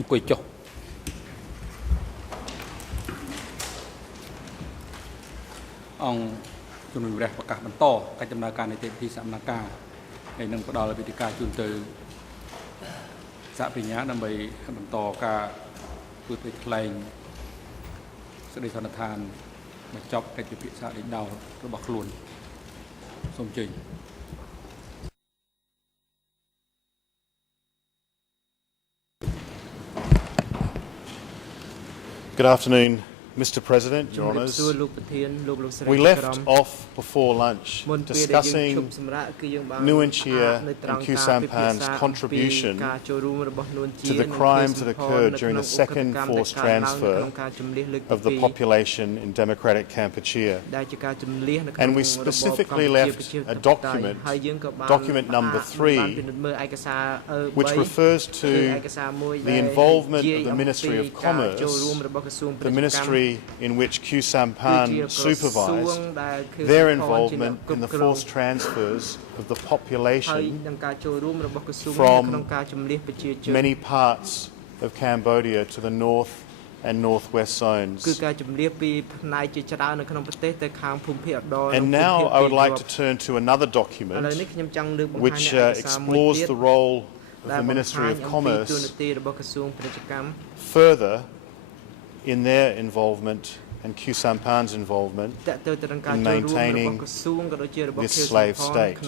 អង្គុយចុះអង្គជំនុំជម្រះប្រកាសបន្តកិច្ចដំណើរការនីតិវិធីសកម្មភាពហើយនឹងផ្ដល់វិធីការជូនទៅសហប្រញ្ញាដើម្បីបន្តការធ្វើផ្ទៃថ្លែងសេចក្តីសន្និដ្ឋានបញ្ចប់កិច្ចពិភាក្សាដេញដោលរបស់ខ្លួនសូមអញ្ជើញ Good afternoon, Mr. President, Your Honours. We left off before lunch discussing Nguyen Chia and Khieu Samphan's contribution to the crimes that occurred during the second forced transfer of the population in Democratic Kampuchea. And we specifically left a document, document number 3, which refers to the involvement of the Ministry of Commerce, the ministry in which Khieu Samphan supervised, their involvement in the forced transfers of the population from many parts of Cambodia to the north and northwest zones. And now I would like to turn to another document which explores the role of the Ministry of Commerce further in their involvement and Khieu Samphan's involvement in maintaining this slave state.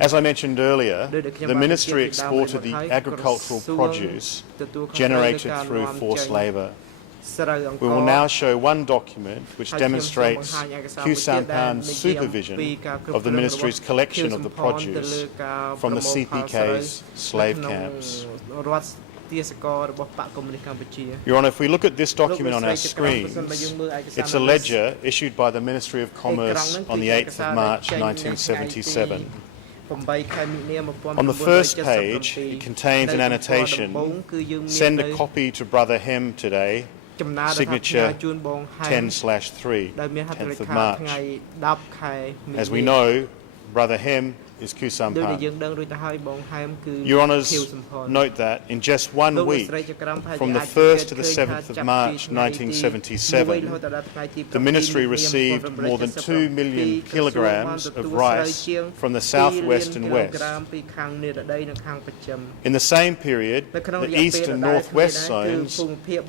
As I mentioned earlier, the ministry exported the agricultural produce generated through forced labour. We will now show one document which demonstrates Khieu Samphan's supervision of the ministry's collection of the produce from the CPK's slave camps. Your Honour, if we look at this document on our screens, it's a ledger issued by the Ministry of Commerce on the 8th of March 1977. On the first page, it contains an annotation, "Send a copy to Brother Hem today, signature 10/3, 10th of March. As we know, Brother Hem is Khieu Samphan. Your Honours, note that in just 1 week, from the 1st to the 7th of March 1977, the Ministry received more than 2 million kilograms of rice from the southwest and west. In the same period, the east and northwest zones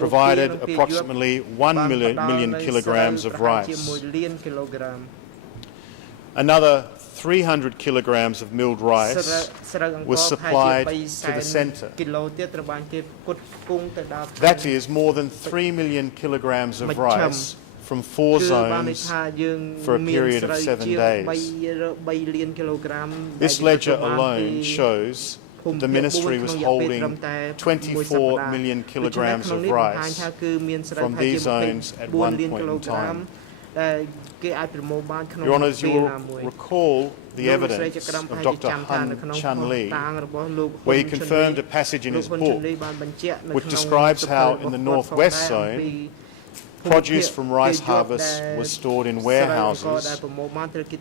provided approximately 1 million kilograms of rice. Another 300 kilograms of milled rice was supplied to the centre. That is more than 3 million kilograms of rice from 4 zones for a period of 7 days. This ledger alone shows that the ministry was holding 24 million kilograms of rice from these zones at one point in time. Your Honours, you will recall the evidence of Dr. Hun Chun Lee, where he confirmed a passage in his book which describes how in the northwest zone, produce from rice harvests was stored in warehouses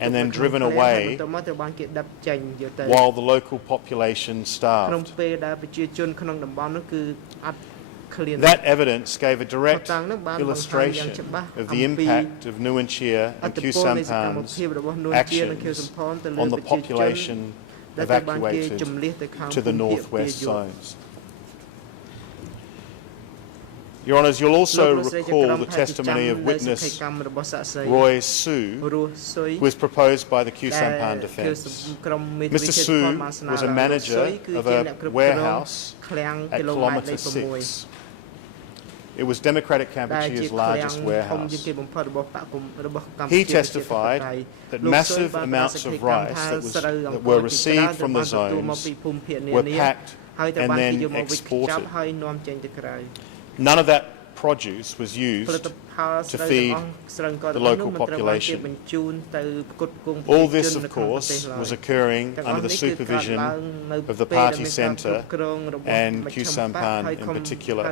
and then driven away while the local population starved. That evidence gave a direct illustration of the impact of Nguyen Chia and Khieu Samphan's actions on the population evacuated to the northwest zones. Your Honours, you'll also recall the testimony of witness Roy Su, who was proposed by the Khieu Samphan defence. Mr. Su was a manager of a warehouse at Kilometre 6. It was Democratic Kampuchea's largest warehouse. He testified that massive amounts of rice that were received from the zones were packed and then exported. None of that produce was used to feed the local population. All this, of course, was occurring under the supervision of the Party Centre and Khieu Samphan in particular.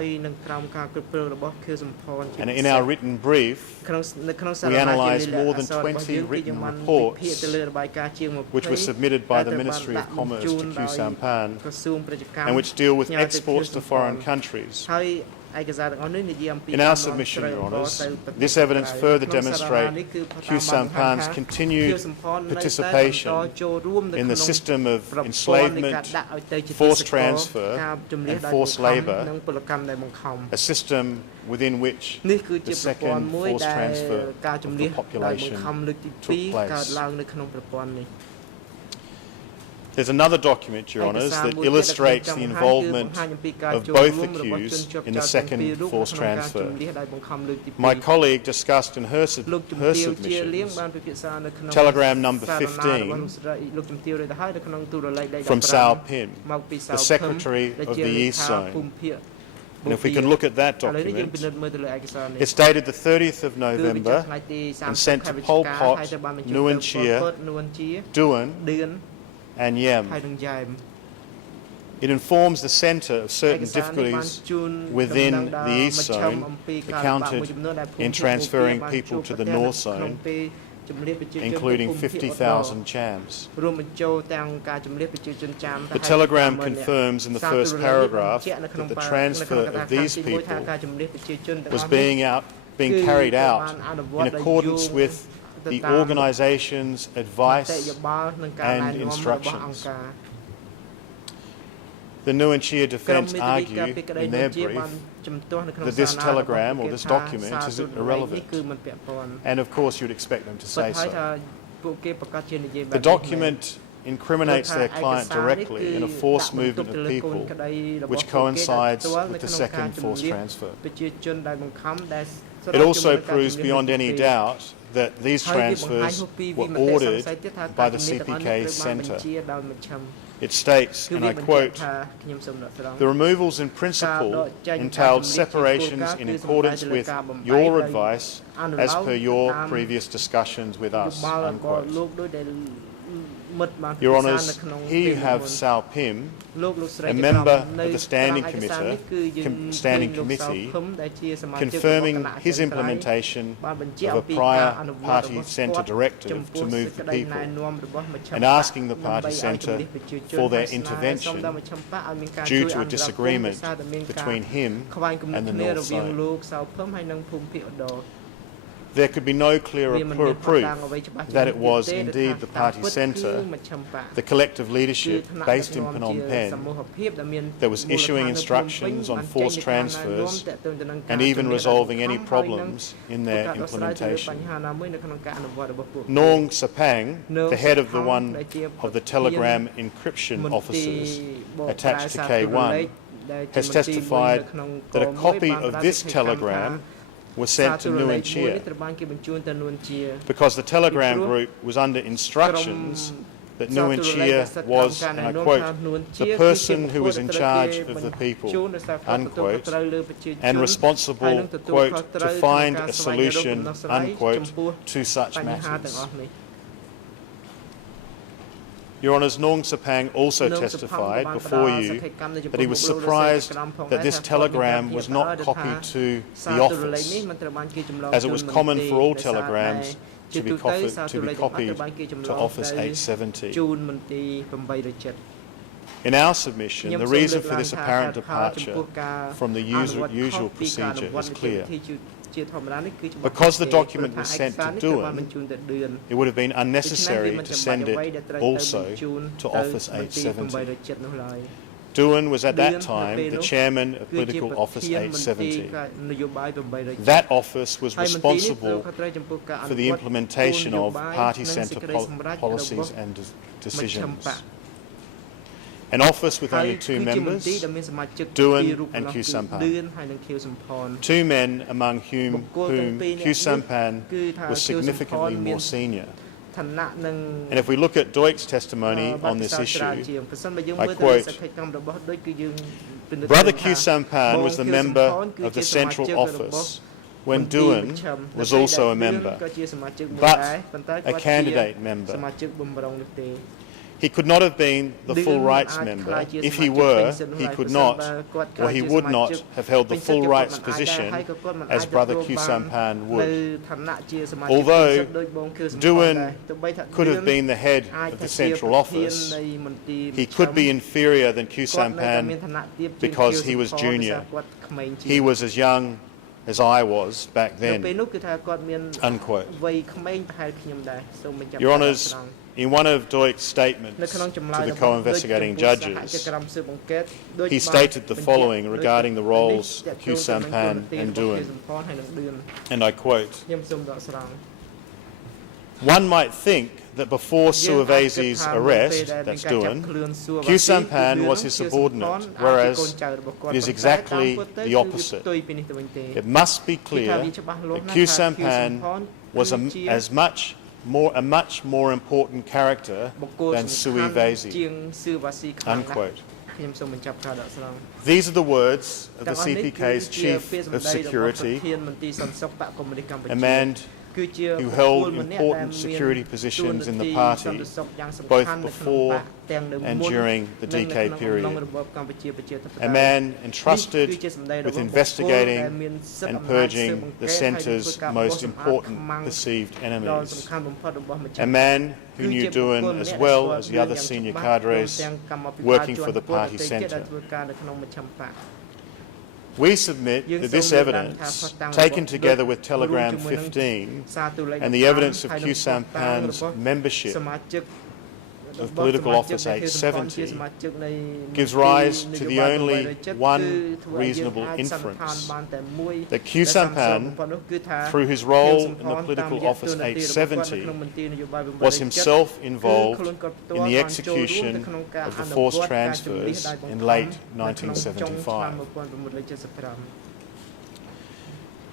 And in our written brief, we analysed more than 20 written reports which were submitted by the Ministry of Commerce to Khieu Samphan and which deal with exports to foreign countries. In our submission, Your Honours, this evidence further demonstrates Khieu Samphan's continued participation in the system of enslavement, forced transfer and forced labour, a system within which the second forced transfer of the population took place. There's another document, Your Honours, that illustrates the involvement of both accused in the second forced transfer. My colleague discussed in her submissions telegram number 15 from Sao Pim, the Secretary of the East Zone. And if we can look at that document, it's dated the 30th of November and sent to Pol Pot, Nuon Chea, Duan and Yem. It informs the centre of certain difficulties within the East Zone accounted in transferring people to the North Zone, including 50,000 Chams. The telegram confirms in the first paragraph that the transfer of these people was being carried out in accordance with the organisation's advice and instructions. The Nuon Chea defence argue in their brief that this telegram or this document is irrelevant, and of course you'd expect them to say so. The document incriminates their client directly in a forced movement of people which coincides with the second forced transfer. It also proves beyond any doubt that these transfers were ordered by the CPK Centre. It states, and I quote, "The removals in principle entailed separations in accordance with your advice as per your previous discussions with us," unquote. Your Honours, here you have Sao Pim, a member of the Standing Committee, confirming his implementation of a prior Party Centre directive to move the people and asking the Party Centre for their intervention due to a disagreement between him and the North Zone. There could be no clearer proof that it was indeed the Party Centre, the collective leadership based in Phnom Penh, that was issuing instructions on forced transfers and even resolving any problems in their implementation. Nong Sapang, the head of the telegram encryption officers attached to K1, has testified that a copy of this telegram was sent to Nuon Chea because the telegram group was under instructions that Nuon Chea was, and I quote, "the person who was in charge of the people," unquote, and responsible, quote, "to find a solution," unquote, to such matters. Your Honours, Nong Sapang also testified before you that he was surprised that this telegram was not copied to the office, as it was common for all telegrams to be copied to Office 870. In our submission, the reason for this apparent departure from the usual procedure is clear. Because the document was sent to Duan, it would have been unnecessary to send it also to Office 870. Duan was at that time the chairman of Political Office 870. That office was responsible for the implementation of Party Centre policies and decisions. An office with only two members, Duan and Khieu Samphan. Two men among whom Khieu Samphan was significantly more senior. And if we look at Duik's testimony on this issue, I quote, Brother Khieu Samphan was the member of the Central Office when Duin was also a member, but a candidate member. He could not have been the full rights member. If he were, he could not, or he would not have held the full rights position as Brother Khieu Samphan would. Although Duin could have been the head of the Central Office, he could be inferior than Khieu Samphan because he was junior. He was as young as I was back then. Unquote. Your Honours, in one of Duik's statements to the co-investigating judges, he stated the following regarding the roles of Khieu Samphan and Duin, and I quote, one might think that before Suavezi's arrest, that's Duin, Khieu Samphan was his subordinate, whereas it is exactly the opposite. It must be clear that Khieu Samphan was a much more important character than Suavezi. Unquote. These are the words of the CPK's Chief of Security, a man who held important security positions in the party both before and during the DK period. A man entrusted with investigating and purging the centre's most important perceived enemies. A man who knew Duin as well as the other senior cadres working for the party centre. We submit that this evidence, taken together with Telegram 15 and the evidence of Khieu Samphan's membership of Political Office 870, gives rise to the only one reasonable inference, that Khieu Samphan, through his role in the Political Office 870, was himself involved in the execution of the forced transfers in late 1975.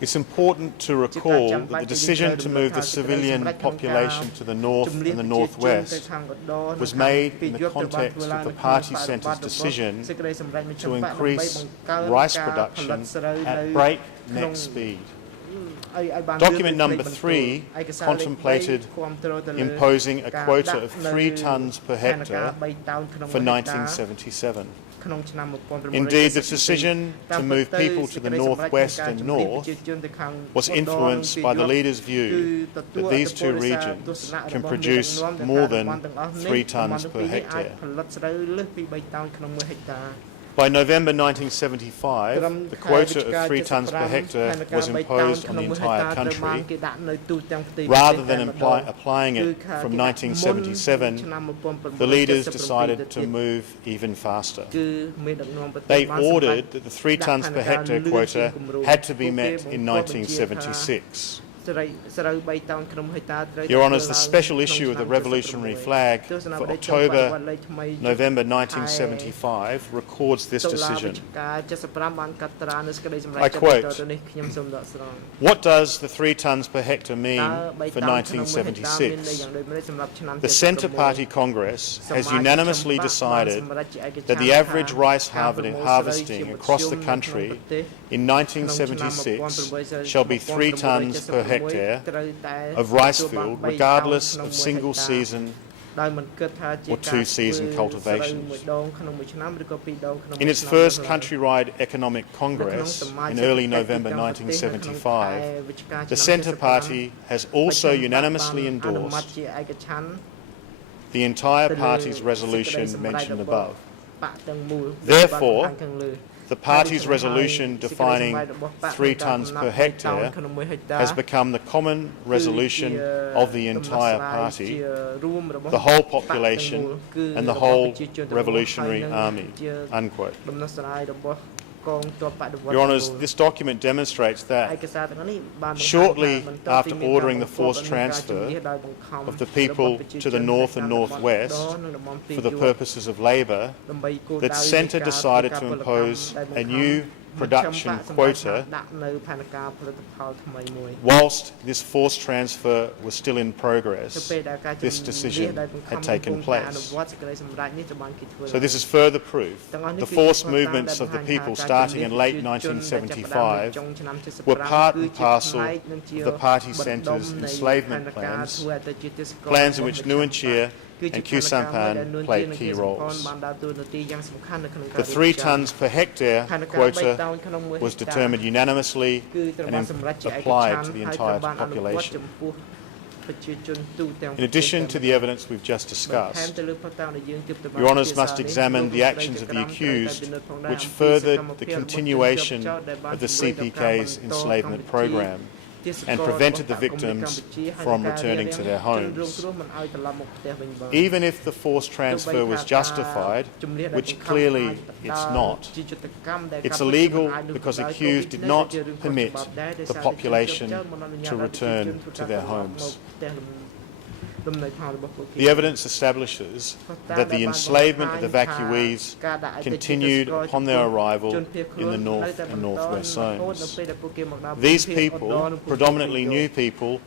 It's important to recall that the decision to move the civilian population to the north and the northwest was made in the context of the party centre's decision to increase rice production at breakneck speed. Document number 3 contemplated imposing a quota of 3 tonnes per hectare for 1977. Indeed, the decision to move people to the northwest and north was influenced by the leader's view that these two regions can produce more than 3 tonnes per hectare. By November 1975, the quota of 3 tonnes per hectare was imposed on the entire country. Rather than applying it from 1977, the leaders decided to move even faster. They ordered that the 3 tonnes per hectare quota had to be met in 1976. Your Honours, the special issue of the revolutionary flag for October-November 1975 records this decision. I quote, what does the 3 tonnes per hectare mean for 1976? The Centre Party Congress has unanimously decided that the average rice harvesting across the country in 1976 shall be 3 tonnes per hectare of rice field, regardless of single season or 2 season cultivations. In its first countrywide economic congress in early November 1975, the Centre Party has also unanimously endorsed the entire party's resolution mentioned above. Therefore, the party's resolution defining 3 tonnes per hectare has become the common resolution of the entire party, the whole population and the whole revolutionary army. Unquote. Your Honours, this document demonstrates that shortly after ordering the forced transfer of the people to the north and northwest for the purposes of labour, that Centre decided to impose a new production quota whilst this forced transfer was still in progress. This decision had taken place. So this is further proof the forced movements of the people starting in late 1975 were part and parcel of the party centre's enslavement plans in which Nuon Chea and Khieu Samphan played key roles. The 3 tonnes per hectare quota was determined unanimously and applied to the entire population. In addition to the evidence we've just discussed, Your Honours must examine the actions of the accused which furthered the continuation of the CPK's enslavement program and prevented the victims from returning to their homes. Even if the forced transfer was justified, which clearly it's not, it's illegal because accused did not permit the population to return to their homes. The evidence establishes that the enslavement of evacuees continued upon their arrival in the north and northwest zones. These people, predominantly new people,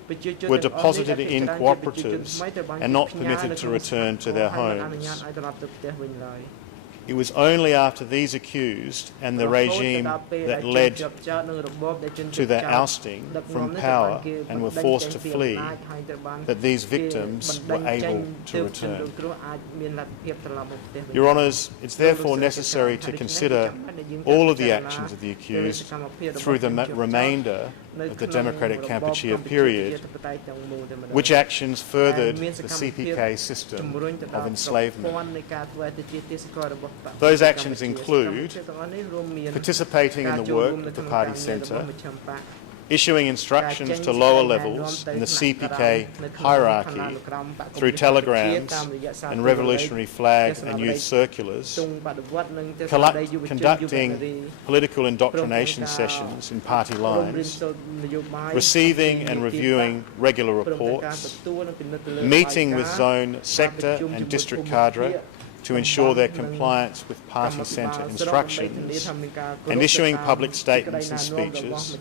were deposited in cooperatives and not permitted to return to their homes. It was only after these accused and the regime that led to their ousting from power and were forced to flee that these victims were able to return. Your Honours, it's therefore necessary to consider all of the actions of the accused through the remainder of the Democratic Kampuchea period, which actions furthered the CPK system of enslavement. Those actions include participating in the work of the Party Centre, issuing instructions to lower levels in the CPK hierarchy through telegrams and revolutionary flag and youth circulars, conducting political indoctrination sessions in party lines, receiving and reviewing regular reports, meeting with zone, sector and district cadre to ensure their compliance with party centre instructions, and issuing public statements and speeches,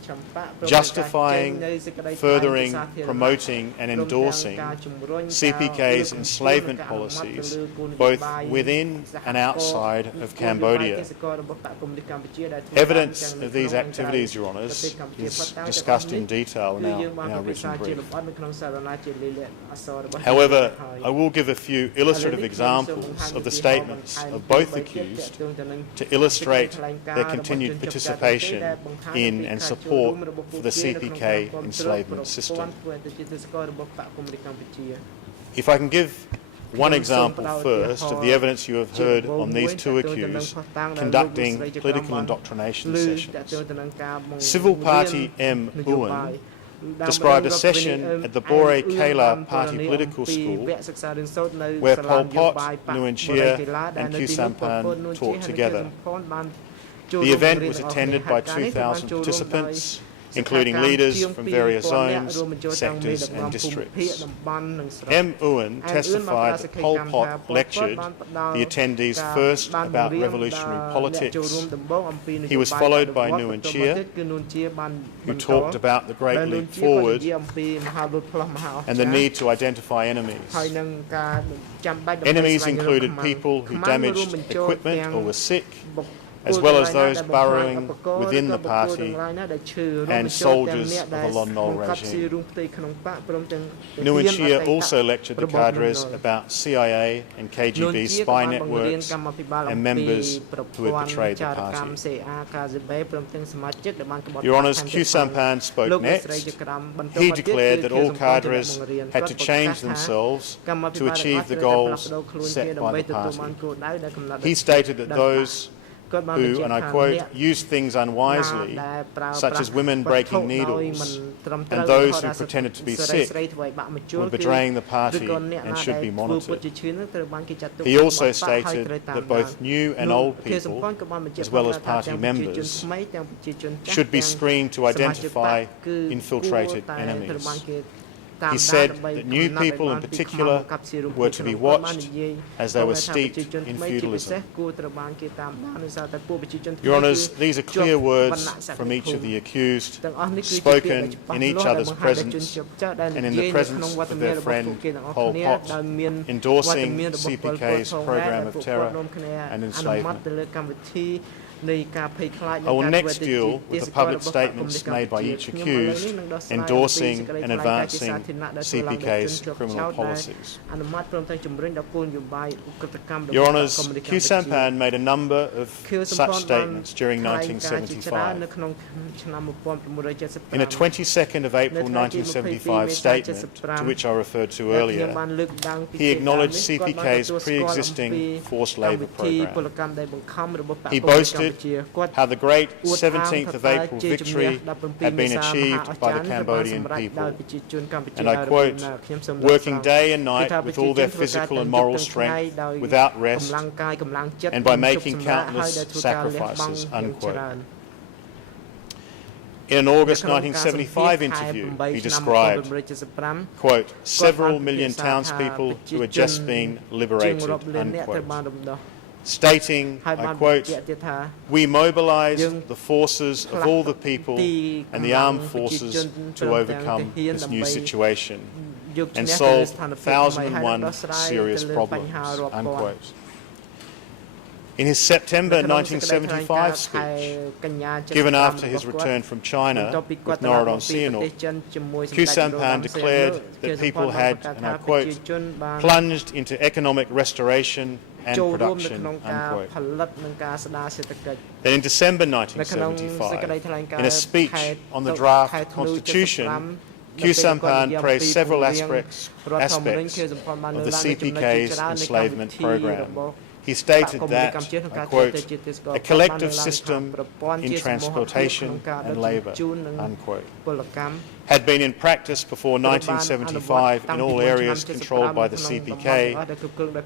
justifying, furthering, promoting and endorsing CPK's enslavement policies both within and outside of Cambodia. Evidence of these activities, Your Honours, is discussed in detail in our written brief. However, I will give a few illustrative examples of the statements of both accused to illustrate their continued participation in and support for the CPK enslavement system. If I can give one example first of the evidence you have heard on these 2 accused conducting political indoctrination sessions. Civil Party M. Uwan described a session at the Bore Kela Party Political School where Pol Pot, Nuon Chea and Khieu Samphan taught together. The event was attended by 2,000 participants, including leaders from various zones, sectors and districts. M. Uwan testified that Pol Pot lectured the attendees first about revolutionary politics. He was followed by Nuon Chea, who talked about the Great Leap Forward and the need to identify enemies. Enemies included people who damaged equipment or were sick, as well as those burrowing within the party and soldiers of the Lon Nol regime. Nuon Chea also lectured the cadres about CIA and KGB spy networks and members who had betrayed the party. Your Honours, Khieu Samphan spoke next. He declared that all cadres had to change themselves to achieve the goals set by the party. He stated that those who, and I quote, used things unwisely, such as women breaking needles, and those who pretended to be sick were betraying the party and should be monitored. He also stated that both new and old people, as well as party members, should be screened to identify infiltrated enemies. He said that new people in particular were to be watched as they were steeped in feudalism. Your Honours, these are clear words from each of the accused, spoken in each other's presence and in the presence of their friend Pol Pot, endorsing CPK's program of terror and enslavement. I will next deal with the public statements made by each accused endorsing and advancing CPK's criminal policies. Your Honours, Khieu Samphan made a number of such statements during 1975. In a 22nd of April 1975 statement, to which I referred to earlier, he acknowledged CPK's pre-existing forced labour program. He boasted how the great 17th of April victory had been achieved by the Cambodian people, and I quote, working day and night with all their physical and moral strength without rest and by making countless sacrifices, unquote. In an August 1975 interview, he described, quote, several million townspeople who had just been liberated, unquote. Stating, I quote, we mobilised the forces of all the people and the armed forces to overcome this new situation and solve 1,001 serious problems, unquote. In his September 1975 speech, given after his return from China with Norodom Sihanouk, Khieu Samphan declared that people had, and I quote, plunged into economic restoration and production, unquote. Then in December 1975, in a speech on the draft constitution, Khieu Samphan praised several aspects of the CPK's enslavement program. He stated that, I quote, a collective system in transportation and labour, unquote, had been in practice before 1975 in all areas controlled by the CPK,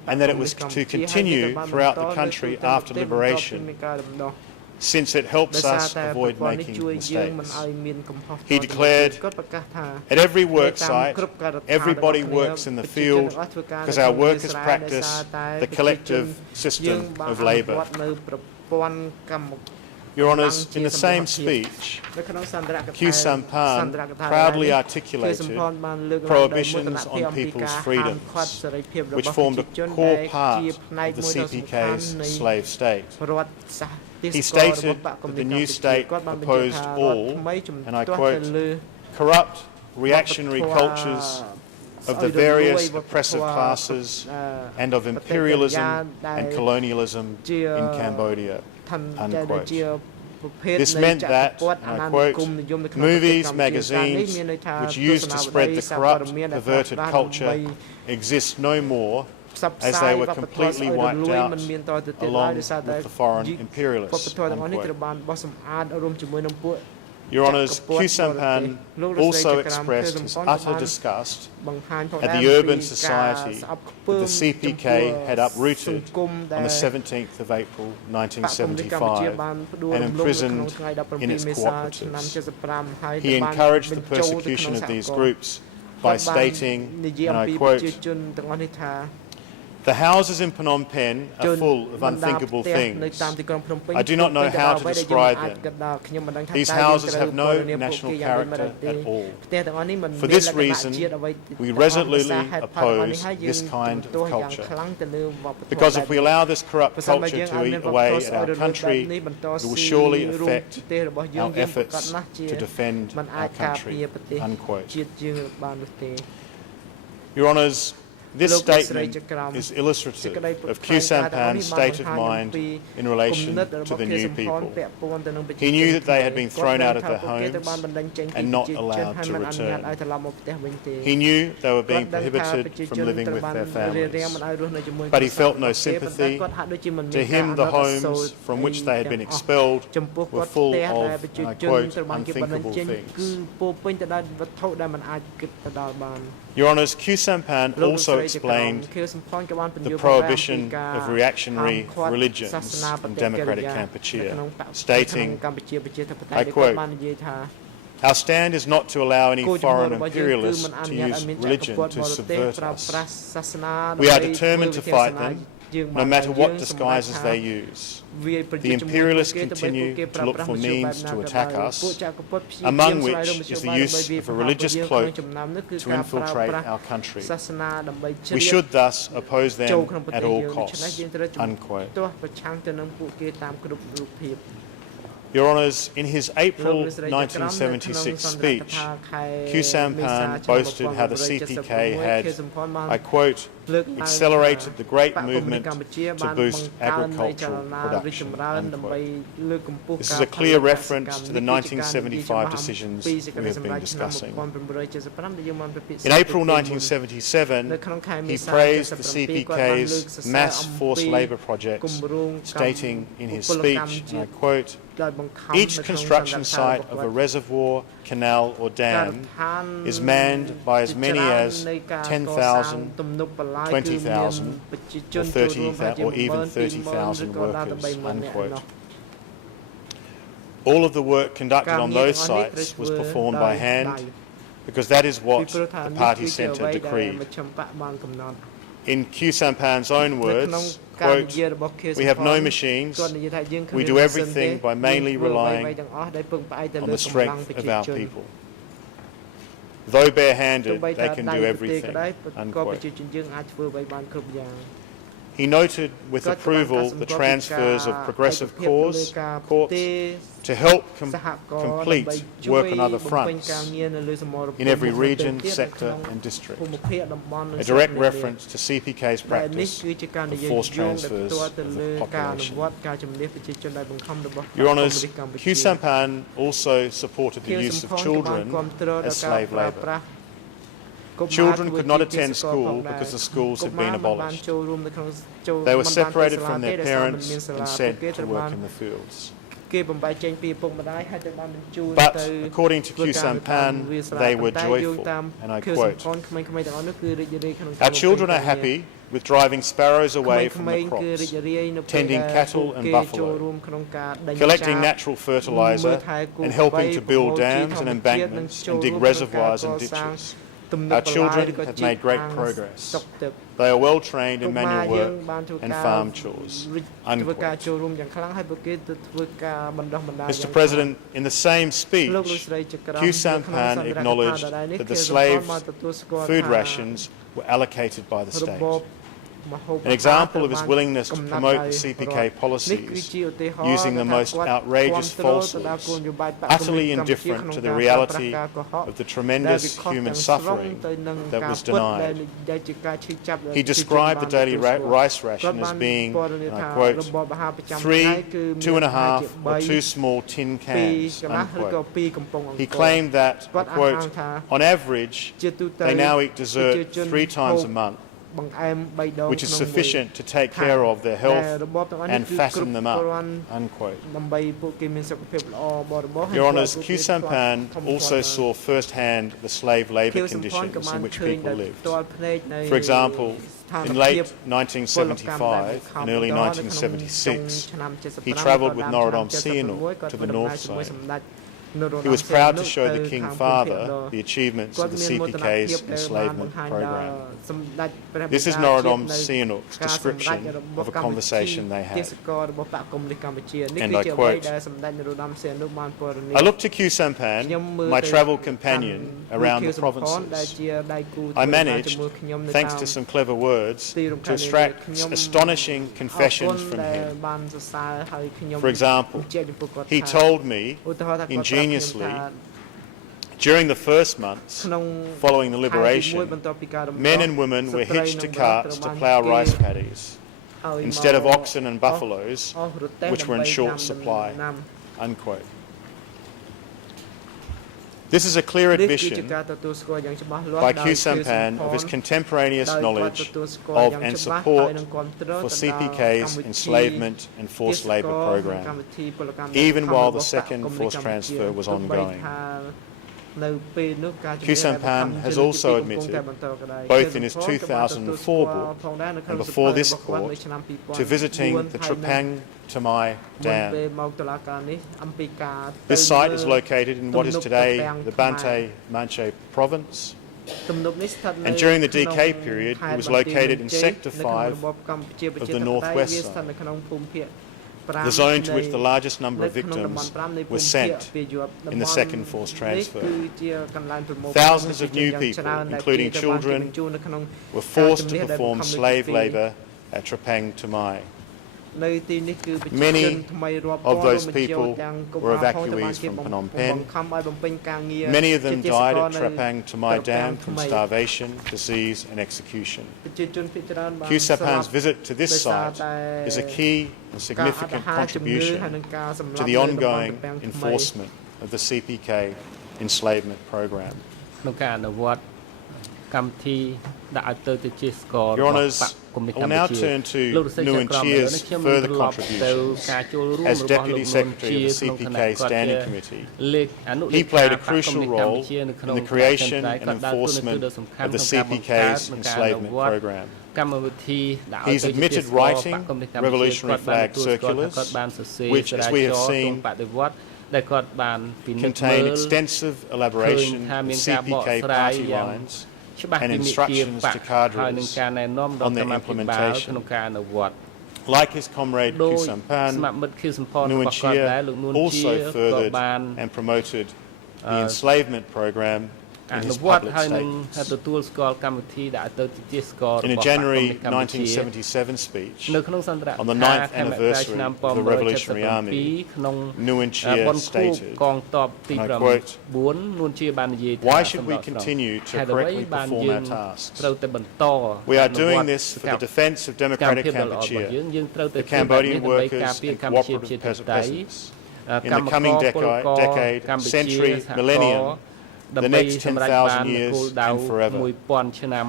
and that it was to continue throughout the country after liberation, since it helps us avoid making mistakes. He declared, at every work site, everybody works in the field because our workers practice the collective system of labour. Your Honours, in the same speech, Khieu Samphan proudly articulated prohibitions on people's freedoms, which formed a core part of the CPK's slave state. He stated that the new state opposed all, and I quote, corrupt, reactionary cultures of the various oppressive classes and of imperialism and colonialism in Cambodia, unquote. This meant that, and I quote, movies, magazines, which used to spread the corrupt, perverted culture, exist no more, as they were completely wiped out along with the foreign imperialists, unquote. Your Honours, Khieu Samphan also expressed his utter disgust at the urban society that the CPK had uprooted on the 17th of April 1975 and imprisoned in its cooperatives. He encouraged the persecution of these groups by stating, and I quote, the houses in Phnom Penh are full of unthinkable things. I do not know how to describe them. These houses have no national character at all. For this reason, we resolutely oppose this kind of culture. Because if we allow this corrupt culture to eat away at our country, it will surely affect our efforts to defend our country, unquote. Your Honours, this statement is illustrative of Khieu Samphan's state of mind in relation to the new people. He knew that they had been thrown out of their homes and not allowed to return. He knew they were being prohibited from living with their families. But he felt no sympathy. To him, the homes from which they had been expelled were full of, and I quote, unthinkable things. Your Honours, Khieu Samphan also explained the prohibition of reactionary religions in democratic Kampuchea, stating, I quote, Our stand is not to allow any foreign imperialists to use religion to subvert us. We are determined to fight them, no matter what disguises they use. The imperialists continue to look for means to attack us, among which is the use of a religious cloak to infiltrate our country. We should thus oppose them at all costs." Unquote. Your Honours, in his April 1976 speech, Khieu Samphan boasted how the CPK had, I quote, "accelerated the great movement to boost agricultural production." Unquote. This is a clear reference to the 1975 decisions we have been discussing. In April 1977, he praised the CPK's mass forced labour projects, stating in his speech, and I quote, "Each construction site of a reservoir, canal or dam is manned by as many as 10,000, 20,000 or 30,000 or even 30,000 workers." Unquote. All of the work conducted on those sites was performed by hand because that is what the party centre decreed. In Khieu Samphan's own words, quote, "We have no machines. We do everything by mainly relying on the strength of our people. Though barehanded, they can do everything." Unquote. He noted with approval the transfers of progressive courts to help complete work on other fronts in every region, sector and district. A direct reference to CPK's practice of forced transfers of the population. Your Honours, Khieu Samphan also supported the use of children as slave labour. Children could not attend school because the schools had been abolished. They were separated from their parents and sent to work in the fields. But, according to Khieu Samphan, they were joyful, and I quote, "Our children are happy with driving sparrows away from the crops, tending cattle and buffalo, collecting natural fertiliser and helping to build dams and embankments and dig reservoirs and ditches. Our children have made great progress. They are well trained in manual work and farm chores." Unquote. Mr. President, in the same speech, Khieu Samphan acknowledged that the slaves' food rations were allocated by the state. An example of his willingness to promote the CPK policies using the most outrageous falsehoods, utterly indifferent to the reality of the tremendous human suffering that was denied. He described the daily rice ration as being, and I quote, 3, 2.5 or 2 small tin cans, unquote. He claimed that, I quote, "On average, they now eat dessert 3 times a month, which is sufficient to take care of their health and fatten them up." Unquote. Your Honours, Khieu Samphan also saw firsthand the slave labour conditions in which people lived. For example, in late 1975 and early 1976, he travelled with Norodom Sihanouk to the North Zone. He was proud to show the King Father the achievements of the CPK's enslavement program. This is Norodom Sihanouk's description of a conversation they had. And I quote, "I looked to Khieu Samphan, my travel companion around the provinces. I managed, thanks to some clever words, to extract astonishing confessions from him. For example, he told me ingeniously, during the first months following the liberation, men and women were hitched to carts to plough rice paddies, instead of oxen and buffaloes, which were in short supply." Unquote. This is a clear admission by Khieu Samphan of his contemporaneous knowledge of and support for CPK's enslavement and forced labour program, even while the second forced transfer was ongoing. Khieu Samphan has also admitted, both in his 2004 book and before this court, to visiting the Trapang Tamai Dam. This site is located in what is today the Banteay Meanchey province, and during the DK period it was located in Sector 5 of the Northwest Zone, the zone to which the largest number of victims were sent in the second forced transfer. Thousands of new people, including children, were forced to perform slave labour at Trapang Tamai. Many of those people were evacuees from Phnom Penh. Many of them died at Trapang Tamai Dam from starvation, disease and execution. Khieu Samphan's visit to this site is a key and significant contribution to the ongoing enforcement of the CPK enslavement program. Your Honours, I will now turn to Nguyen Chia's further contributions as Deputy Secretary of the CPK Standing Committee. He played a crucial role in the creation and enforcement of the CPK's enslavement program. He's admitted writing revolutionary flag circulars, which, as we have seen, contain extensive elaboration of CPK party lines and instructions to cadres on their implementation. Like his comrade Khieu Samphan, Nguyen Chia also furthered and promoted the enslavement program in his public statements. In a January 1977 speech on the 9th anniversary of the Revolutionary Army, Nguyen Chia stated, and I quote, "Why should we continue to correctly perform our tasks? We are doing this for the defence of democratic Kampuchea, the Cambodian workers and cooperative peasants. In the coming decade, century, millennium, the next 10,000 years and forever.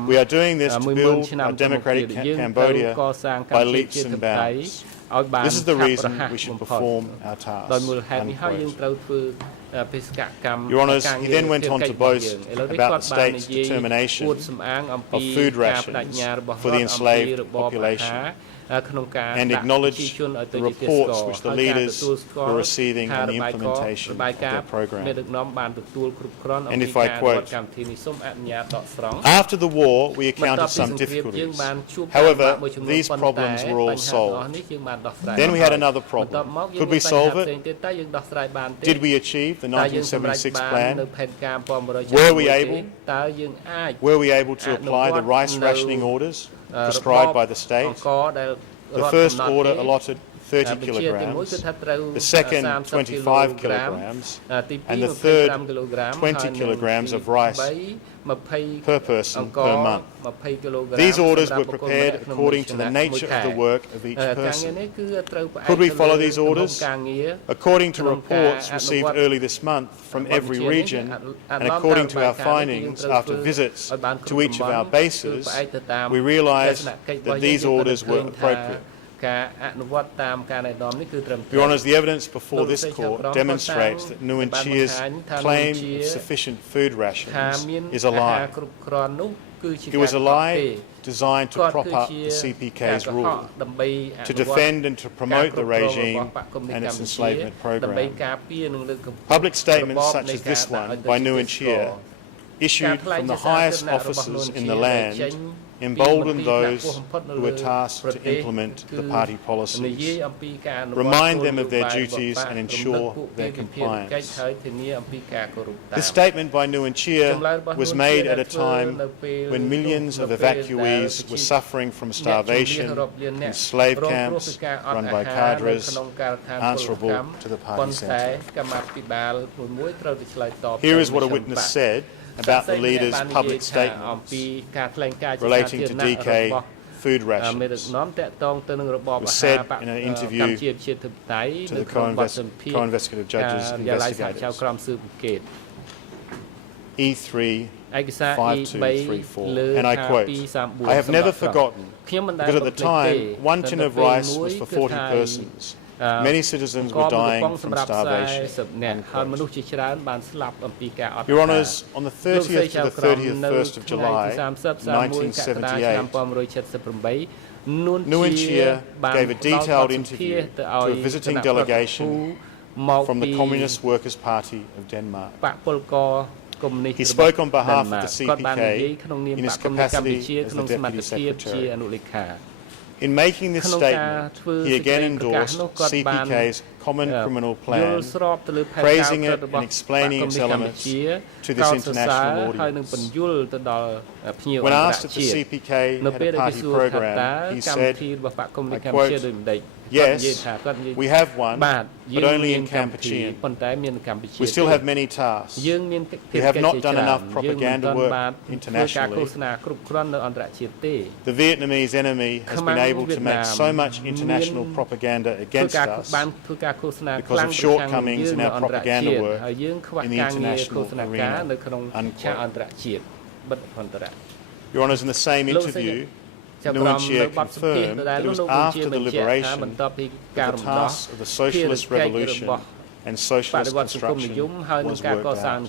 We are doing this to build a democratic Cambodia by leaps and bounds. This is the reason we should perform our tasks." Your Honours, he then went on to boast about the state's determination of food rations for the enslaved population, and acknowledge the reports which the leaders were receiving on the implementation of their program. And if I quote, "After the war, we encountered some difficulties. However, these problems were all solved. Then we had another problem. Could we solve it? Did we achieve the 1976 plan? Were we able to apply the rice rationing orders prescribed by the state? The first order allotted 30 kilograms, the second 25 kilograms, and the third 20 kilograms of rice per person per month. These orders were prepared according to the nature of the work of each person. Could we follow these orders? According to reports received early this month from every region, and according to our findings after visits to each of our bases, we realized that these orders were appropriate. Your Honours, the evidence before this court demonstrates that Nguyen Chia's claim of sufficient food rations is a lie. It was a lie designed to prop up the CPK's rule, to defend and to promote the regime and its enslavement program. Public statements such as this one by Nguyen Chia, issued from the highest officers in the land, embolden those who were tasked to implement the party policies, remind them of their duties and ensure their compliance. This statement by Nguyen Chia was made at a time when millions of evacuees were suffering from starvation in slave camps run by cadres answerable to the party centre. Here is what a witness said about the leaders' public statements relating to DK food rations. It was said in an interview to the co-investigative judges and investigators. E3 5234, and I quote, "I have never forgotten, because at the time, one tin of rice was for 40 persons, Many citizens were dying from starvation. Your Honours, on the 30th to the 31st of July 1978, Nguyen Chia gave a detailed interview to a visiting delegation from the Communist Workers' Party of Denmark. He spoke on behalf of the CPK in his capacity as the Deputy Secretary. In making this statement, he again endorsed CPK's Common Criminal Plan, praising it and explaining its elements to this international audience. When asked if the CPK had a party program, he said, I quote, "Yes, we have one, but only in Kampuchean. We still have many tasks. We have not done enough propaganda work internationally. The Vietnamese enemy has been able to make so much international propaganda against us because of shortcomings in our propaganda work in the international arena." Unquote. Your Honours, in the same interview, Nguyen Chia confirmed that it was after the liberation that the task of the socialist revolution and socialist construction was worked out.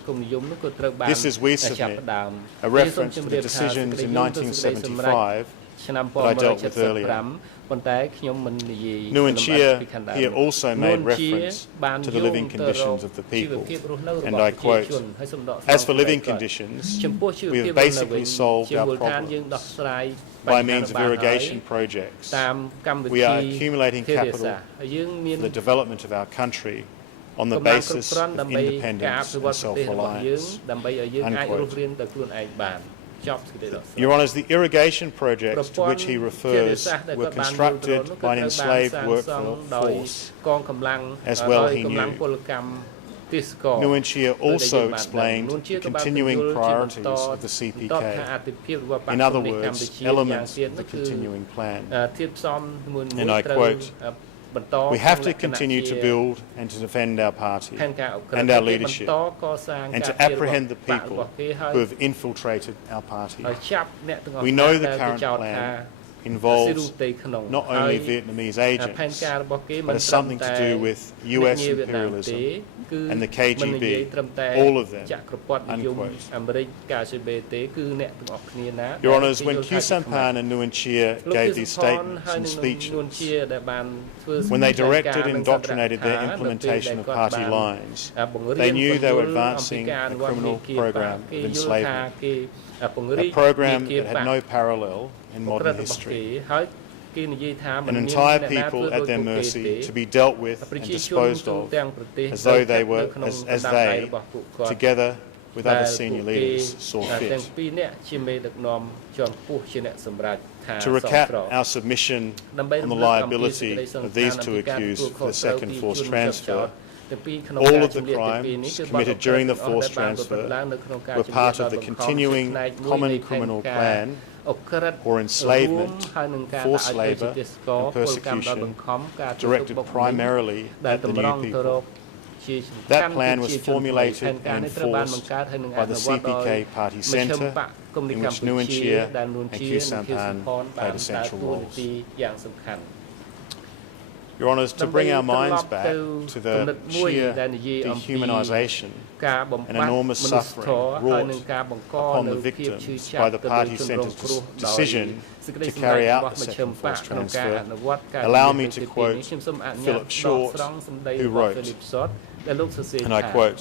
This is, we submit, a reference to the decisions in 1975 that I dealt with earlier. Nguyen Chia here also made reference to the living conditions of the people, and I quote, "As for living conditions, we have basically solved our problems by means of irrigation projects. We are accumulating capital for the development of our country on the basis of independence and self-reliance." Unquote. Your Honours, the irrigation projects to which he refers were constructed by an enslaved workforce, as well he knew. Nguyen Chia also explained the continuing priorities of the CPK, in other words, elements of the continuing plan. And I quote, "We have to continue to build and to defend our party and our leadership and to apprehend the people who have infiltrated our party. We know the current plan involves not only Vietnamese agents, but has something to do with US imperialism and the KGB, all of them." Unquote. Your Honours, when Khieu Samphan and Nguyen Chia gave these statements and speeches, when they directed and indoctrinated their implementation of party lines, they knew they were advancing a criminal program of enslavement, a program that had no parallel in modern history. An entire people at their mercy to be dealt with and disposed of as though they were, as they, together with other senior leaders, saw fit. To recap our submission on the liability of these two accused for the second forced transfer, all of the crimes committed during the forced transfer were part of the continuing Common Criminal Plan, or enslavement, forced labour and persecution directed primarily at the new people. That plan was formulated and enforced by the CPK Party Centre, in which Nguyen Chia and Khieu Samphan played essential roles. Your Honours, to bring our minds back to the sheer dehumanisation and enormous suffering wrought upon the victims by the Party Centre's decision to carry out the second forced transfer, allow me to quote Philip Short, who wrote, and I quote,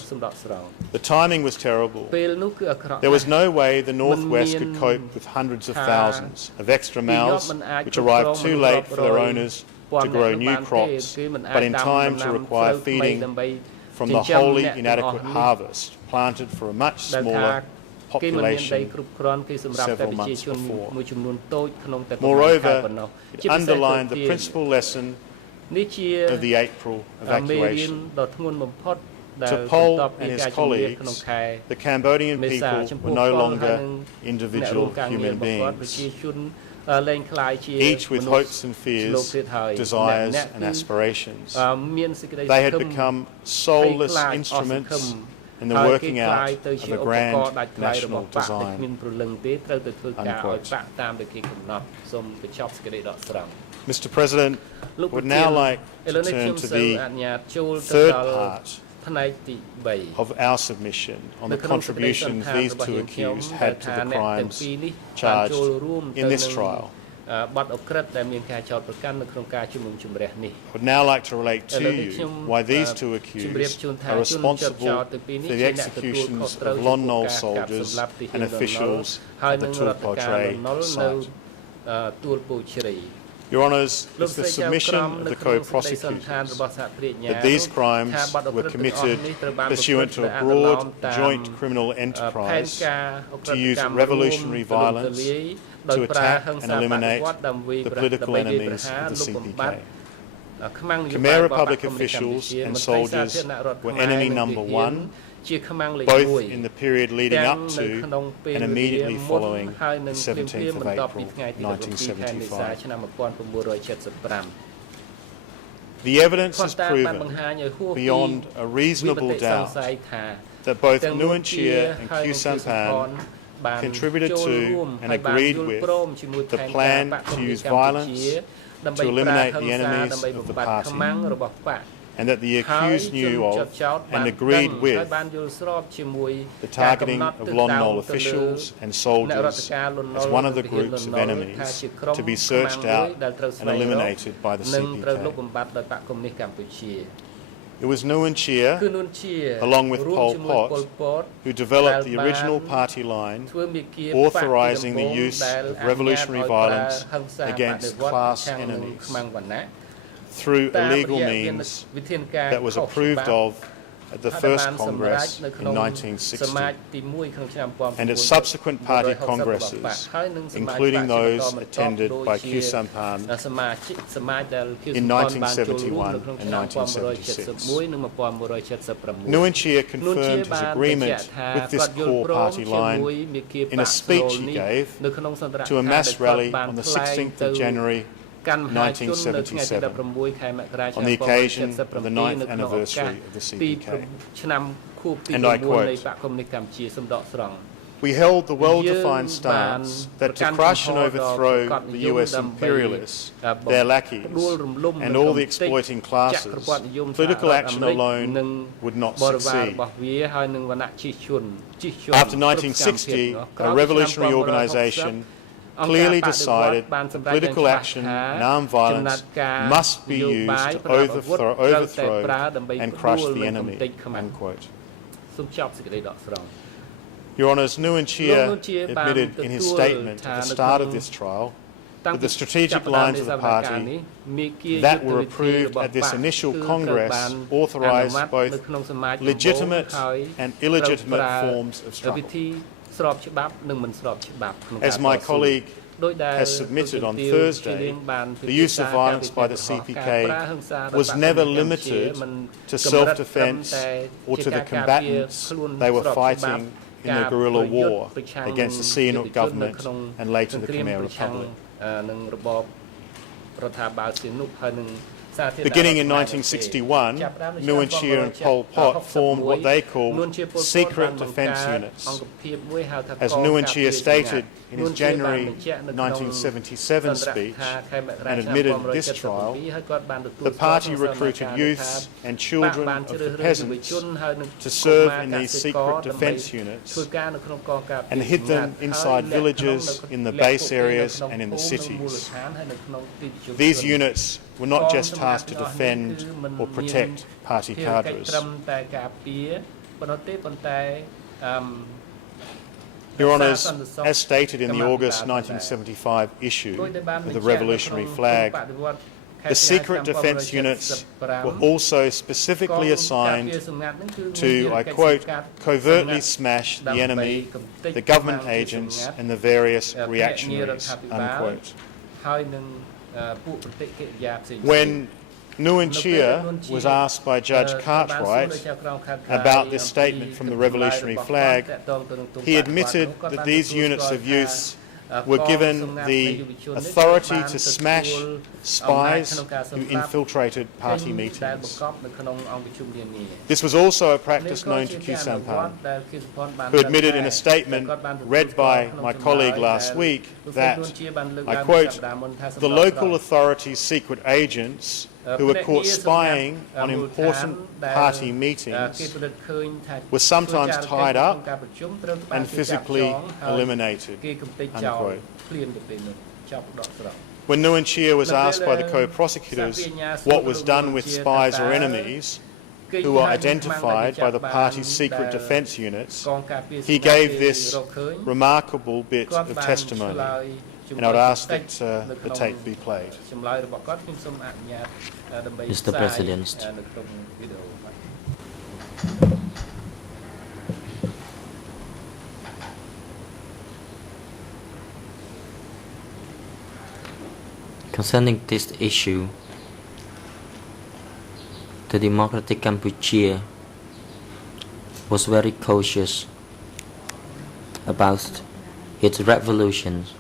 "The timing was terrible. There was no way the Northwest could cope with hundreds of thousands of extra mouths which arrived too late for their owners to grow new crops, but in time to require feeding from the wholly inadequate harvest planted for a much smaller population several months before. Moreover, it underlined the principal lesson of the April evacuation. To Pol and his colleagues, the Cambodian people were no longer individual human beings, each with hopes and fears, desires and aspirations. They had become soulless instruments in the working out of a grand national design. Unquote. Mr. President, I would now like to turn to the third part of our submission on the contributions these two accused had to the crimes charged in this trial. I would now like to relate to you why these two accused are responsible for the executions of Lon Nol soldiers and officials at the Tulpotray site. Your Honours, it's the submission of the co-prosecutors that these crimes were committed pursuant to a broad joint criminal enterprise to use revolutionary violence to attack and eliminate the political enemies of the CPK. Khmer Republic officials and soldiers were enemy number one, both in the period leading up to and immediately following the 17th of April 1975. The evidence has proven beyond a reasonable doubt that both Nuon Chea and Khieu Samphan contributed to and agreed with the plan to use violence to eliminate the enemies of the party, and that the accused knew of and agreed with the targeting of Lon Nol officials and soldiers as one of the groups of enemies to be searched out and eliminated by the CPK. It was Nuon Chea, along with Pol Pot, who developed the original party line authorising the use of revolutionary violence against class enemies through illegal means that was approved of at the first Congress in 1960 and at subsequent party congresses, including those attended by Khieu Samphan in 1971 and 1976. Nuon Chea confirmed his agreement with this core party line in a speech he gave to a mass rally on the 16th of January 1977, on the occasion of the 9th anniversary of the CPK. And I quote, "We held the well-defined stance that to crush and overthrow the US imperialists, their lackeys, and all the exploiting classes, political action alone would not succeed. After 1960, a revolutionary organisation clearly decided that political action and armed violence must be used to overthrow and crush the enemy." Unquote. Your Honours, Nuon Chea admitted in his statement at the start of this trial that the strategic lines of the party that were approved at this initial Congress authorised both legitimate and illegitimate forms of struggle. As my colleague has submitted on Thursday, the use of violence by the CPK was never limited to self-defence or to the combatants they were fighting in the guerrilla war against the Sihanouk government and later the Khmer Republic. Beginning in 1961, Nuon Chea and Pol Pot formed what they called secret defence units. As Nuon Chea stated in his January 1977 speech and admitted at this trial, the party recruited youths and children of the peasants to serve in these secret defence units and hid them inside villages, in the base areas and in the cities. These units were not just tasked to defend or protect party cadres. Your Honours, as stated in the August 1975 issue of the Revolutionary Flag, the secret defence units were also specifically assigned to, I quote, "covertly smash the enemy, the government agents and the various reactionaries," unquote. When Nuon Chea was asked by Judge Cartwright about this statement from the Revolutionary Flag, he admitted that these units of youths were given the authority to smash spies who infiltrated party meetings. This was also a practice known to Khieu Samphan, who admitted in a statement read by my colleague last week that, I quote, "The local authorities' secret agents who were caught spying on important party meetings were sometimes tied up and physically eliminated." Unquote. When Nguyen Chia was asked by the co-prosecutors what was done with spies or enemies who were identified by the party's secret defence units, he gave this remarkable bit of testimony. And I would ask that the tape be played. Mr. President, concerning this issue, the Democratic Cambodia was very cautious about its revolutions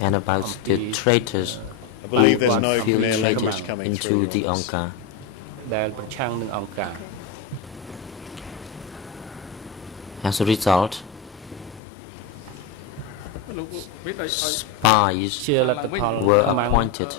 and about the traitors who infiltrated into the Angkar. As a result, spies were appointed.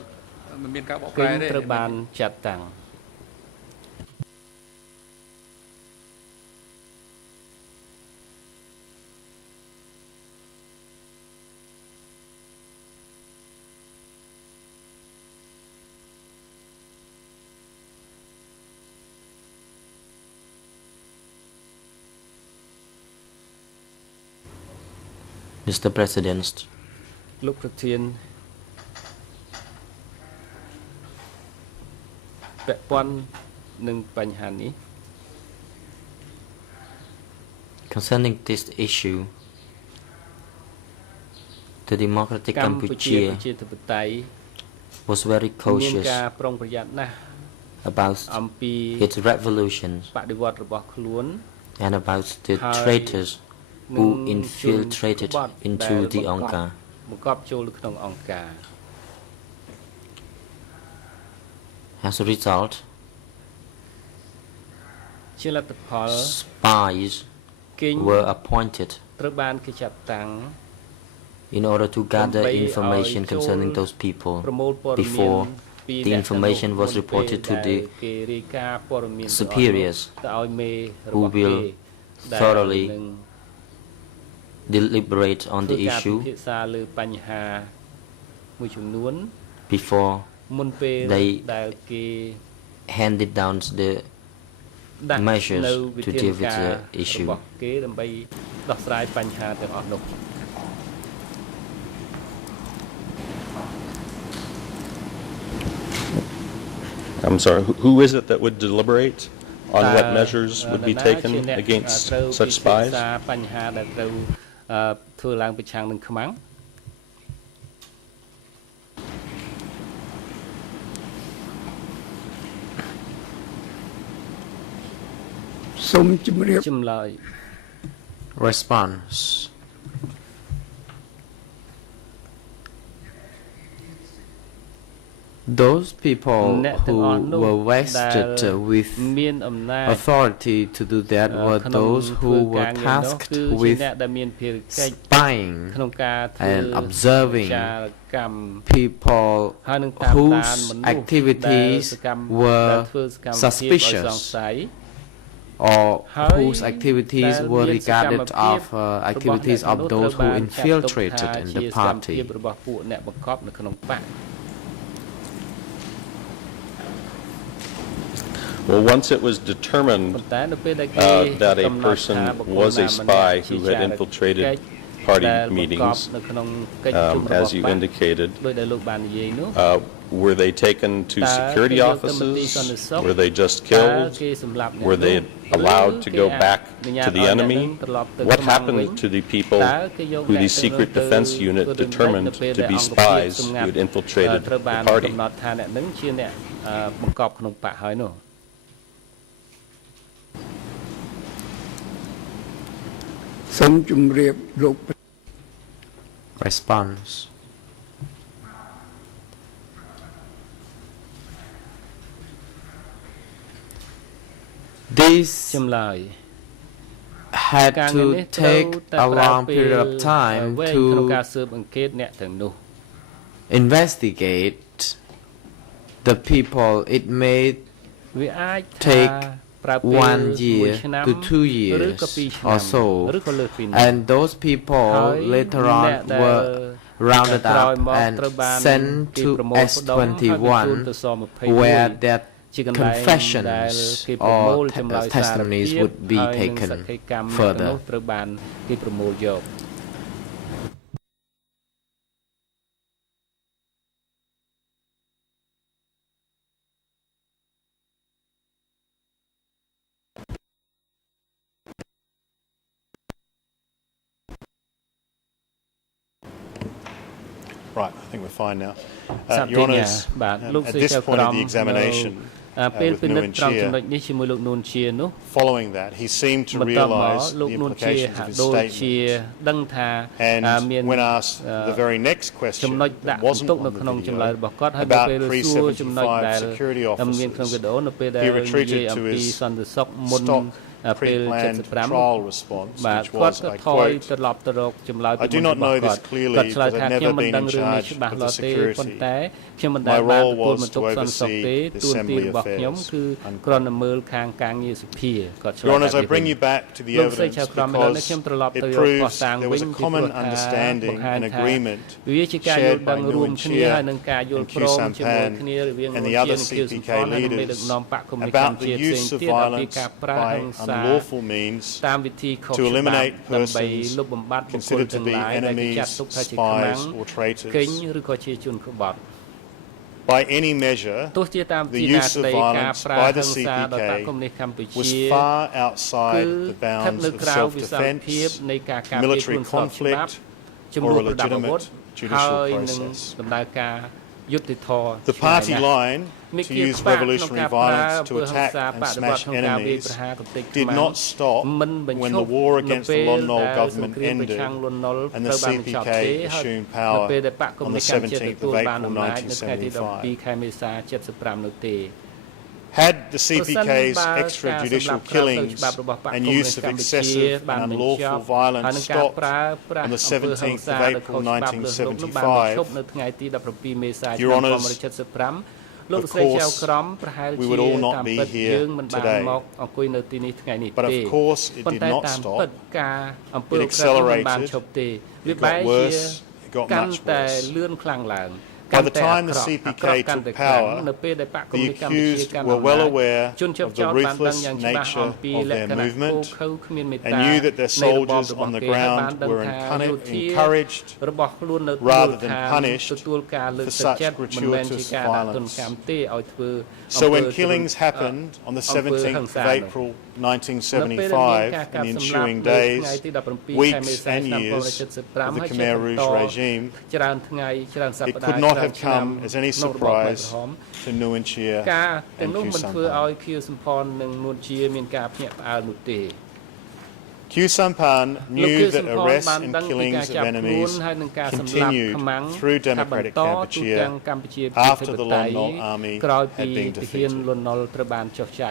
Mr. President, concerning this issue, the Democratic Cambodia was very cautious about its revolutions and about the traitors who infiltrated into the Angkar. As a result, spies were appointed in order to gather information concerning those people before the information was reported to the superiors, who will thoroughly deliberate on the issue before they handed down the measures to deal with the issue. I'm sorry, who is it that would deliberate on what measures would be taken against such spies? Response. Those people who were vested with authority to do that were those who were tasked with spying and observing people whose activities were suspicious or whose activities were regarded of activities of those who infiltrated in the party. Well, once it was determined that a person was a spy who had infiltrated party meetings, as you indicated, were they taken to security offices? Were they just killed? Were they allowed to go back to the enemy? What happened to the people who the secret defense unit determined to be spies who had infiltrated the party? Response. This had to take a long period of time to investigate the people. It may take 1 year to 2 years or so, and those people later on were rounded up and sent to S21, where their confessions or testimonies would be taken further. Right, I think we're fine now. Your Honours, at this point of the examination, with Nguyen Chia, following that, he seemed to realise the implications of his statement. And when asked the very next question that wasn't on the video about pre-75 security officers, he retreated to his stock pre-planned trial response, which was, I quote, "I do not know this clearly because I've never been in charge of the security. My role was to oversee the assembly affairs." Your Honours, I bring you back to the evidence because it proves there was a common understanding and agreement shared by Nguyen Chia and Khieu Samphan and the other CPK leaders about the use of violence by unlawful means to eliminate persons considered to be enemies, spies or traitors. By any measure, the use of violence by the CPK was far outside the bounds of self-defense, military conflict, or a legitimate judicial process. The party line to use revolutionary violence to attack and smash enemies did not stop when the war against the Lon Nol government ended and the CPK assumed power on the 17th of April 1975. Had the CPK's extrajudicial killings and use of excessive and unlawful violence stopped on the 17th of April 1975, Your Honours, of course, we would all not be here today. But of course, it did not stop. It accelerated, it got worse, it got much worse. By the time the CPK took power, the accused were well aware of the ruthless nature of their movement and knew that their soldiers on the ground were encouraged rather than punished for such gratuitous violence. So when killings happened on the 17th of April 1975 and the ensuing days, weeks and years of the Khmer Rouge regime, it could not have come as any surprise to Nguyen Chia and Khieu Samphan. Khieu Samphan knew that arrests and killings of enemies continued through democratic Kampuchea after the Lon Nol army had been defeated.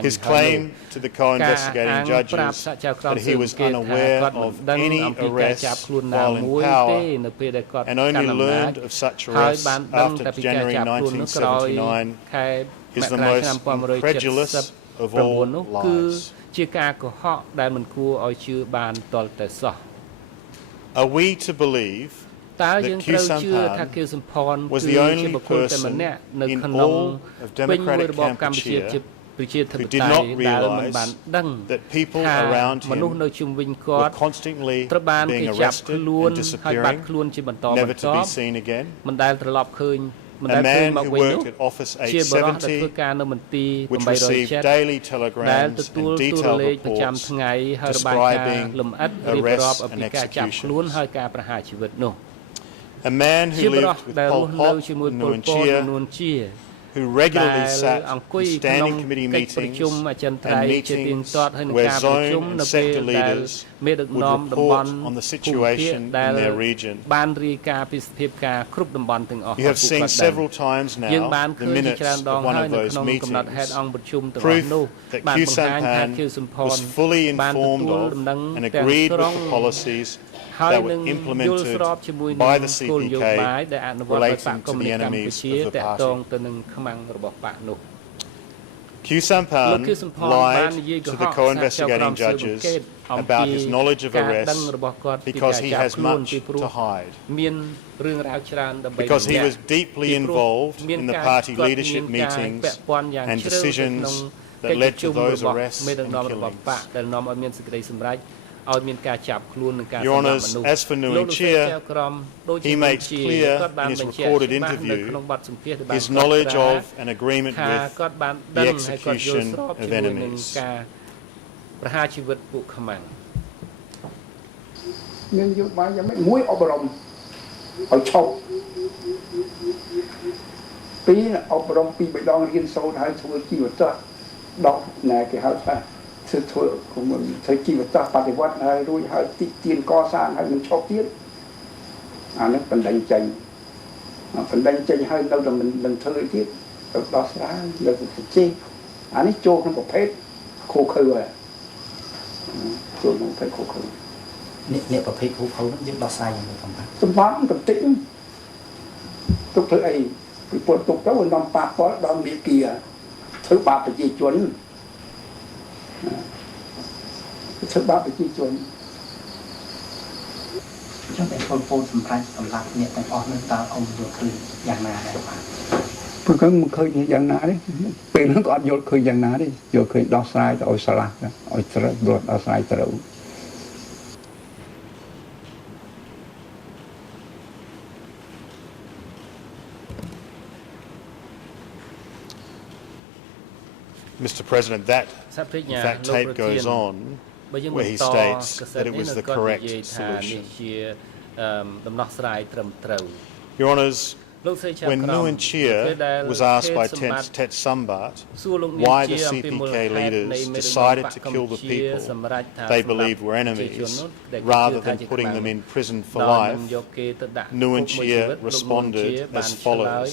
His claim to the co-investigating judges that he was unaware of any arrests while in power and only learned of such arrests after January 1979 is the most incredulous of all lies. Are we to believe that Khieu Samphan was the only person in all of democratic Kampuchea who did not realise that people around him were constantly being arrested and disappearing, never to be seen again? A man who worked at Office 870, which received daily telegrams and detailed reports describing arrests and executions. A man who lived with Pol Pot and Nguyen Chia who regularly sat in standing committee meetings and meetings where zone and sector leaders would report on the situation in their region. You have seen several times now the minutes of one of those meetings proof that Q Sampan was fully informed of and agreed with the policies that were implemented by the CPK relating to the enemies of the party. Q Sampan lied to the co-investigating judges about his knowledge of arrest because he has much to hide. Because he was deeply involved in the party leadership meetings and decisions that led to those arrests and killings. Your Honours, as for Nguyen Chia, he makes clear in his recorded interview his knowledge of and agreement with the execution of enemies. មានយោបាយយ៉ាងម៉េចមួយអប់រំឲ្យឈប់ពីរអប់រំពីរដងរៀនសូត្រហើយធ្វើជីវតៈដកណែគេហៅថាធ្វើជីវតៈបដិវត្តហើយរួចហើយទីទានកសាងហើយនឹងឈប់ទៀតអានេះបណ្ដឹងចេញហើយនៅតែមិនធ្វើទៀតទៅដោះស្រាយលើកទៅជិះអានេះចូលក្នុងប្រភេទខូខើហើយចូលក្នុងប្រភេទខូខើ អ្នកប្រភេទខូខើនោះយើងដោះស្រាយយ៉ាងម៉េចកំបាទសម្រាប់កំតិចទុកធ្វើអីពីពលទុកទៅនាំប៉ះពាល់ដល់មេគាធ្វើបាបប្រជាជនធ្វើបាបប្រជាជនចឹងតែពលពតសម្រាប់សម្រាប់អ្នកទាំងអស់នោះតើអង្គយល់ឃើញយ៉ាងណាដែរបាទព្រោះមិនឃើញយ៉ាងណាទេពេលនោះក៏អត់យល់ឃើញយ៉ាងណាទេយល់ឃើញដោះស្រាយទៅឲ្យឆ្លាស់ឲ្យត្រូវដោះស្រាយត្រូវ Mr. President, that in fact tape goes on where he states that it was the correct solution. Your Honours, when Nguyen Chia was asked by Tet Sambat why the CPK leaders decided to kill the people they believed were enemies rather than putting them in prison for life, Nguyen Chia responded as follows,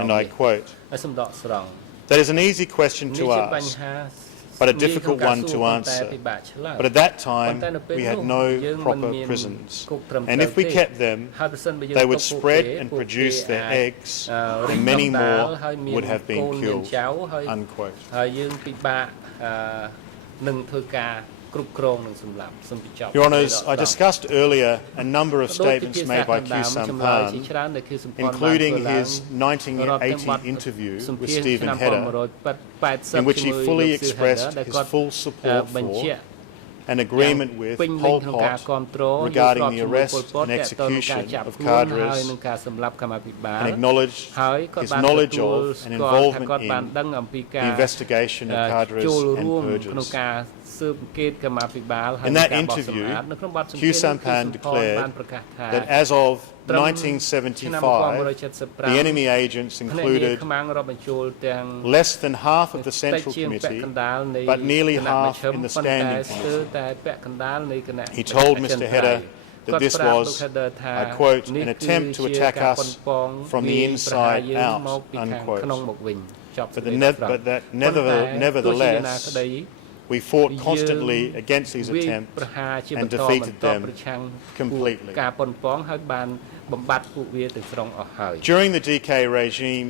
and I quote, "That is an easy question to ask, but a difficult one to answer. But at that time, we had no proper prisons. And if we kept them, they would spread and produce their eggs, and many more would have been killed." Unquote. Your Honours, I discussed earlier a number of statements made by Q Sampan, including his 1980 interview with Stephen Hedder, in which he fully expressed his full support for an agreement with Pol Pot regarding the arrest and execution of cadres and acknowledged his knowledge of and involvement in the investigation of cadres and purges. In that interview, Q Sampan declared that as of 1975, the enemy agents included less than half of the Central Committee, but nearly half in the Standing Committee. He told Mr. Hedder that this was, I quote, "an attempt to attack us from the inside out," unquote. But that nevertheless, we fought constantly against these attempts and defeated them completely. During the DK regime,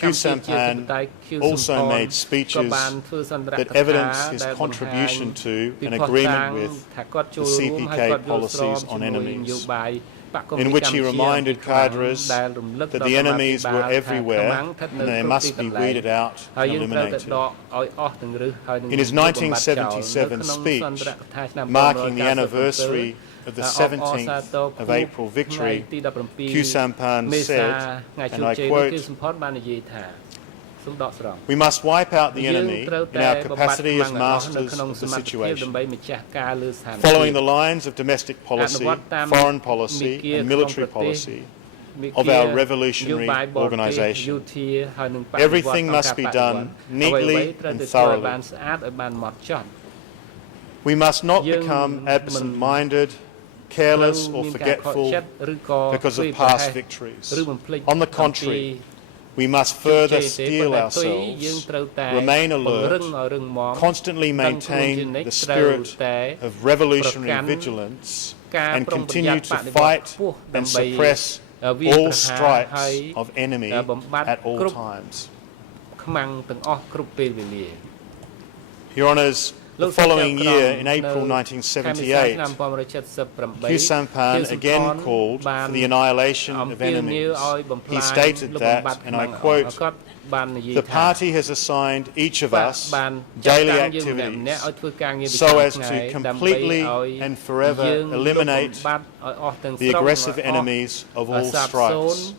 Q Sampan also made speeches that evidence his contribution to and agreement with the CPK policies on enemies, in which he reminded cadres that the enemies were everywhere and they must be weeded out and eliminated. In his 1977 speech, marking the anniversary of the 17th of April victory, Q Sampan said, and I quote, "We must wipe out the enemy in our capacity as masters of the situation. Following the lines of domestic policy, foreign policy and military policy, of our revolutionary organization. Everything must be done neatly and thoroughly. We must not become absent-minded, careless or forgetful because of past victories. On the contrary, we must further steel ourselves, remain alert, constantly maintain the spirit of revolutionary vigilance, and continue to fight and suppress all strikes of enemy at all times. Your Honours, the following year, in April 1978, Khieu Samphan again called for the annihilation of enemies. He stated that, and I quote, "The party has assigned each of us daily activities so as to completely and forever eliminate the aggressive enemies of all stripes,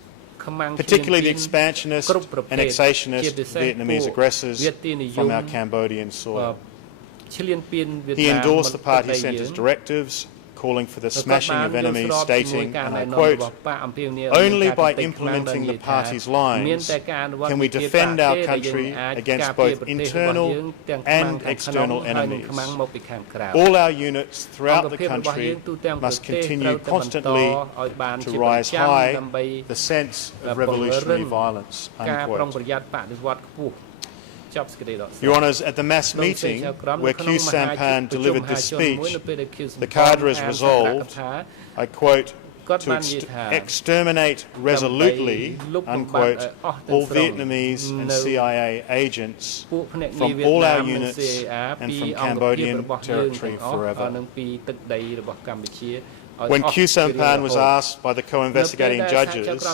particularly the expansionist and annexationist Vietnamese aggressors from our Cambodian soil." He endorsed the party centre's directives, calling for the smashing of enemies, stating, and I quote, "Only by implementing the party's lines can we defend our country against both internal and external enemies. All our units throughout the country must continue constantly to rise high the sense of revolutionary violence," unquote. Your Honours, at the mass meeting where Khieu Samphan delivered this speech, the cadres resolved, I quote, to exterminate resolutely, unquote, all Vietnamese and CIA agents from all our units and from Cambodian territory forever. When Khieu Samphan was asked by the co-investigating judges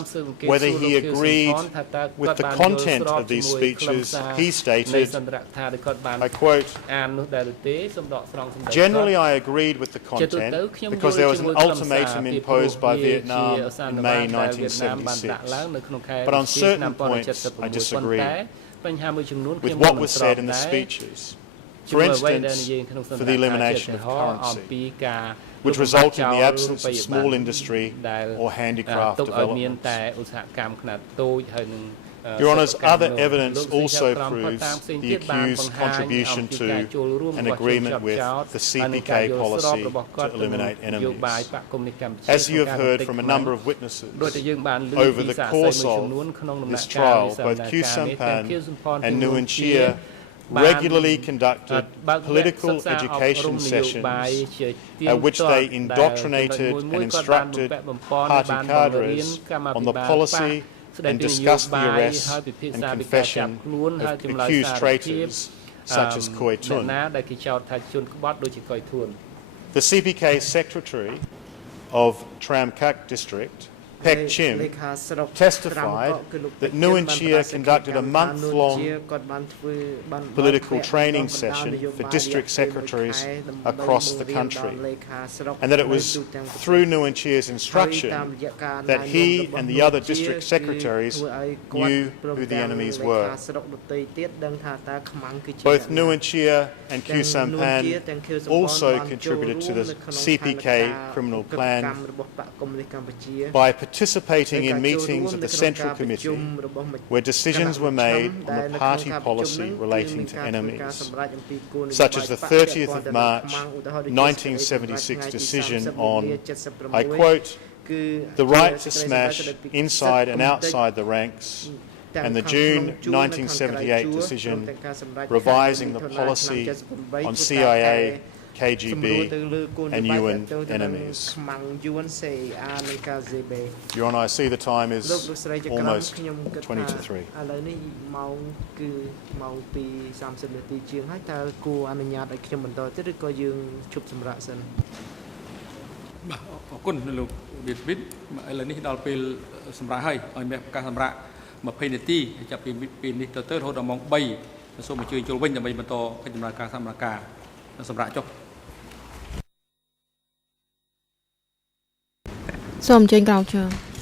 whether he agreed with the content of these speeches, he stated, I quote, "Generally I agreed with the content because there was an ultimatum imposed by Vietnam in May 1976. But on certain points I disagreed with what was said in the speeches. For instance, for the elimination of currency, which resulted in the absence of small industry or handicraft developments. Your Honours, other evidence also proves the accused's contribution to an agreement with the CPK policy to eliminate enemies. As you have heard from a number of witnesses, over the course of this trial, both Khieu Samphan and Nguyen Chia regularly conducted political education sessions at which they indoctrinated and instructed party cadres on the policy and discussed the arrest and confession of accused traitors such as Khoi Thun. The CPK secretary of Tram Kak district, Pek Chim, testified that Nguyen Chia conducted a month-long political training session for district secretaries across the country, and that it was through Nguyen Chia's instruction that he and the other district secretaries knew who the enemies were. Both Nguyen Chia and Khieu Samphan also contributed to the CPK criminal plan by participating in meetings of the Central Committee where decisions were made on the party policy relating to enemies, such as the 30th of March 1976 decision on, I quote, "the right to smash inside and outside the ranks," and the June 1978 decision revising the policy on CIA, KGB and UN enemies. Your Honour, I see the time is almost 20 to 3. Soom trên cao trường.